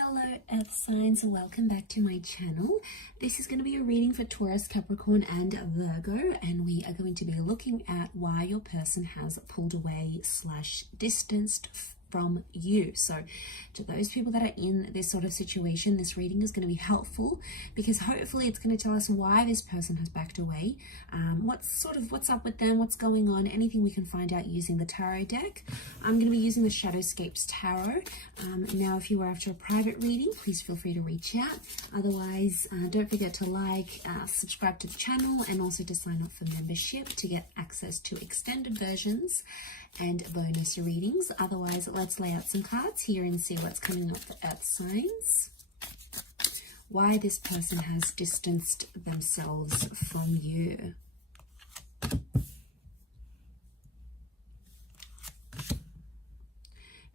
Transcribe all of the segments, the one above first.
Hello Earth signs, welcome back to my channel. This is going to be a reading for Taurus, Capricorn and Virgo, and we are going to be looking at why your person has pulled away / distanced from you. So to those people that are in this sort of situation, this reading is going to be helpful because hopefully it's going to tell us why this person has backed away, what's up with them, what's going on, anything we can find out using the tarot deck. I'm going to be using the Shadowscapes Tarot. Now if you are after a private reading, please feel free to reach out. Otherwise, don't forget to subscribe to the channel, and also to sign up for membership to get access to extended versions and bonus readings. Otherwise, let's lay out some cards here and see what's coming up for Earth signs. Why this person has distanced themselves from you.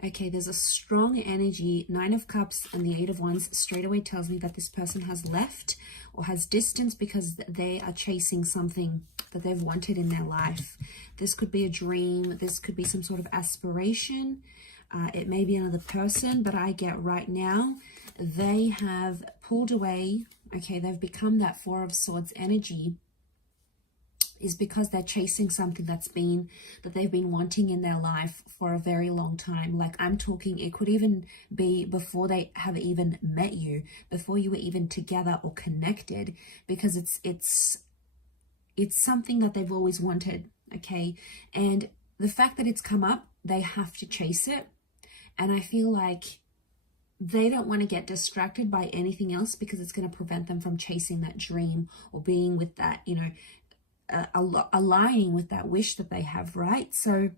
Okay, there's a strong energy. 9 of Cups and the 8 of Wands straight away tells me that this person has left or has distanced because they are chasing something that they've wanted in their life. This could be a dream. This could be some sort of aspiration. It may be another person, but I get right now they have pulled away. Okay, they've become that 4 of Swords energy, is because they're chasing something that they've been wanting in their life for a very long time. Like, I'm talking, it could even be before they have even met you, before you were even together or connected, because it's something that they've always wanted. Okay, and the fact that it's come up, they have to chase it, and I feel like they don't want to get distracted by anything else because it's going to prevent them from chasing that dream or being with that, you know, aligning with that wish that they have, right? So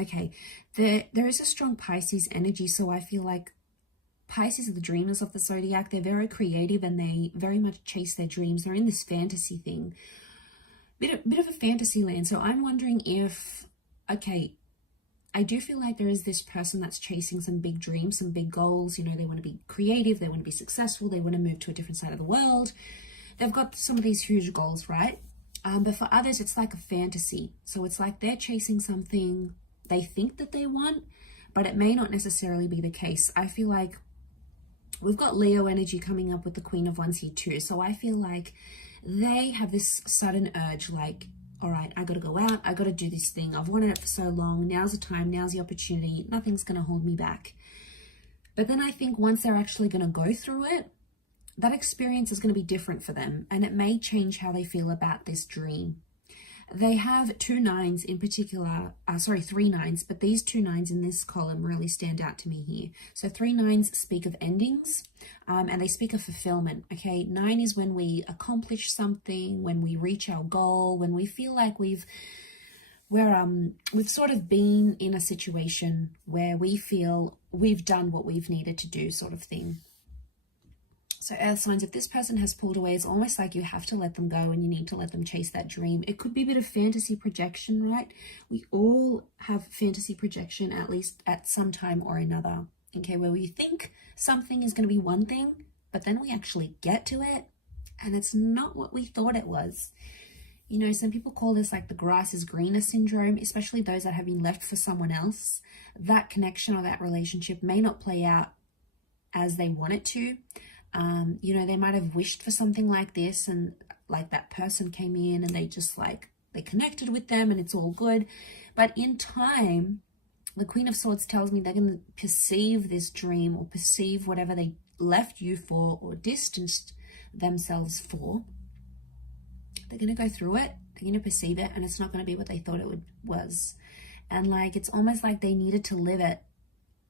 okay, there is a strong Pisces energy, so I feel like Pisces are the dreamers of the zodiac. They're very creative and they very much chase their dreams. They're in this fantasy thing, bit of a fantasy land. So I'm wondering if, okay, I do feel like there is this person that's chasing some big dreams, some big goals. You know, they want to be creative, they want to be successful, they want to move to a different side of the world. They've got some of these huge goals, right? But for others, it's like a fantasy. So it's like they're chasing something they think that they want, but it may not necessarily be the case. I feel like we've got Leo energy coming up with the Queen of Wands here too. So I feel like they have this sudden urge, like, all right, I got to go out. I got to do this thing. I've wanted it for so long. Now's the time. Now's the opportunity. Nothing's going to hold me back. But then I think once they're actually going to go through it, that experience is going to be different for them, and it may change how they feel about this dream. They have 2 9s in particular, 3 9s, but these 2 9s in this column really stand out to me here. So 3 9s speak of endings, and they speak of fulfillment. Okay, 9 is when we accomplish something, when we reach our goal, when we feel like we've sort of been in a situation where we feel we've done what we've needed to do, sort of thing. So Earth signs, if this person has pulled away, it's almost like you have to let them go and you need to let them chase that dream. It could be a bit of fantasy projection, right? We all have fantasy projection, at least at some time or another. Okay, where we think something is going to be one thing, but then we actually get to it and it's not what we thought it was. You know, some people call this like the grass is greener syndrome, especially those that have been left for someone else. That connection or that relationship may not play out as they want it to. You know, they might have wished for something like this, and like that person came in and they connected with them and it's all good. But in time, the Queen of Swords tells me they're going to perceive this dream or perceive whatever they left you for or distanced themselves for. They're going to go through it, they're going to perceive it, and it's not going to be what they thought it was. And like, it's almost like they needed to live it,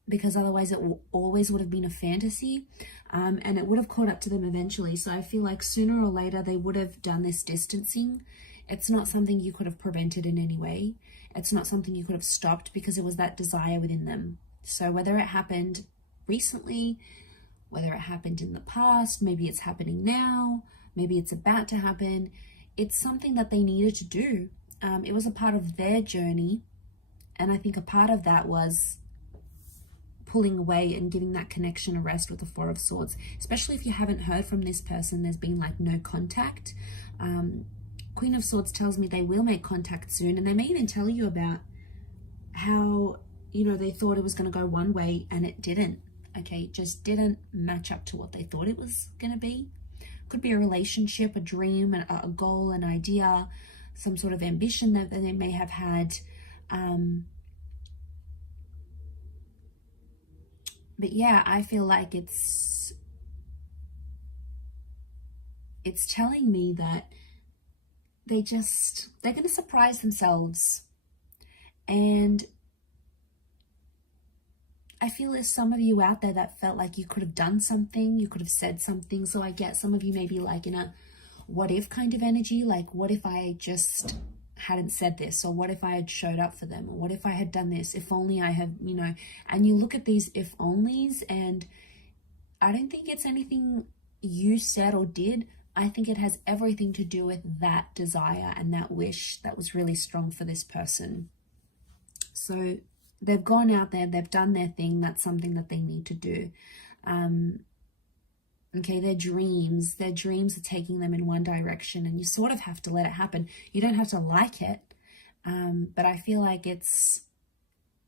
because otherwise it always would have been a fantasy, and it would have caught up to them eventually. So I feel like sooner or later they would have done this distancing. It's not something you could have prevented in any way. It's not something you could have stopped because it was that desire within them. So whether it happened recently, whether it happened in the past, maybe it's happening now, maybe it's about to happen, it's something that they needed to do. It was a part of their journey, and I think a part of that was pulling away and giving that connection a rest with the 4 of Swords, especially if you haven't heard from this person. There's been like no contact. Queen of Swords tells me they will make contact soon, and they may even tell you about how, you know, they thought it was going to go one way and it didn't. okay, just didn't match up to what they thought it was going to be. Could be a relationship, a dream, a goal, an idea, some sort of ambition that they may have had. But yeah, I feel like it's telling me that they're going to surprise themselves. And I feel there's some of you out there that felt like you could have done something, you could have said something. So I get some of you maybe like in a what if kind of energy, like what if I just hadn't said this, or what if I had showed up for them, or what if I had done this, if only I had, you know. And you look at these if onlys, and I don't think it's anything you said or did. I think it has everything to do with that desire and that wish that was really strong for this person. So they've gone out there, they've done their thing. That's something that they need to do. Okay, their dreams are taking them in one direction, and you sort of have to let it happen. You don't have to like it, but I feel like it's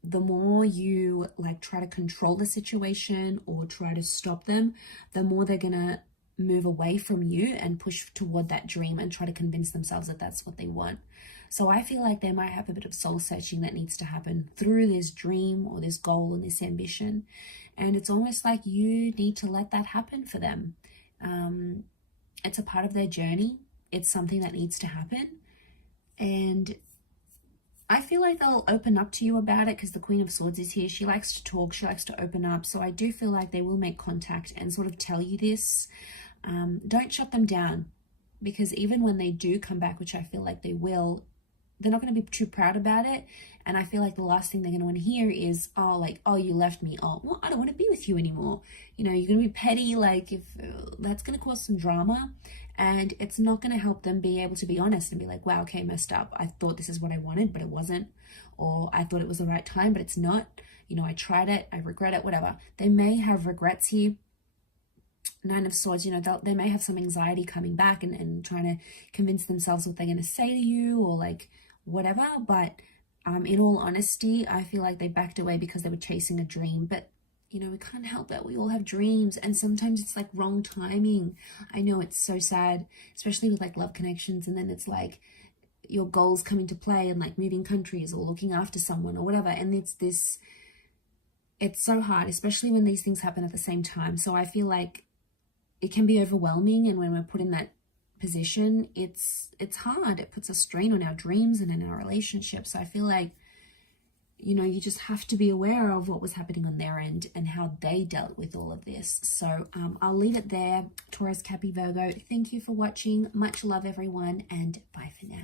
the more you like try to control the situation or try to stop them, the more they're gonna move away from you and push toward that dream and try to convince themselves that that's what they want. So I feel like they might have a bit of soul searching that needs to happen through this dream or this goal and this ambition. And it's almost like you need to let that happen for them. It's a part of their journey. It's something that needs to happen. And I feel like they'll open up to you about it because the Queen of Swords is here. She likes to talk. She likes to open up. So I do feel like they will make contact and sort of tell you this. Don't shut them down, because even when they do come back, which I feel like they will, they're not going to be too proud about it. And I feel like the last thing they're going to want to hear is, oh, like, oh, you left me. Oh, well, I don't want to be with you anymore. You know, you're going to be petty. Like, if that's going to cause some drama, and it's not going to help them be able to be honest and be like, wow, okay, messed up. I thought this is what I wanted, but it wasn't. Or I thought it was the right time, but it's not. You know, I tried it. I regret it, whatever. They may have regrets here. Nine of Swords, you know, they may have some anxiety coming back and trying to convince themselves what they're going to say to you or like whatever. But in all honesty, I feel like they backed away because they were chasing a dream. But, you know, we can't help it. We all have dreams, and sometimes it's like wrong timing. I know it's so sad, especially with like love connections. And then it's like your goals come into play and like moving countries or looking after someone or whatever. And it's so hard, especially when these things happen at the same time. So I feel like it can be overwhelming, and when we're put in that position, it's hard. It puts a strain on our dreams and in our relationships. So I feel like, you know, you just have to be aware of what was happening on their end and how they dealt with all of this. So I'll leave it there. Taurus, Cappy, Virgo, thank you for watching. Much love, everyone, and bye for now.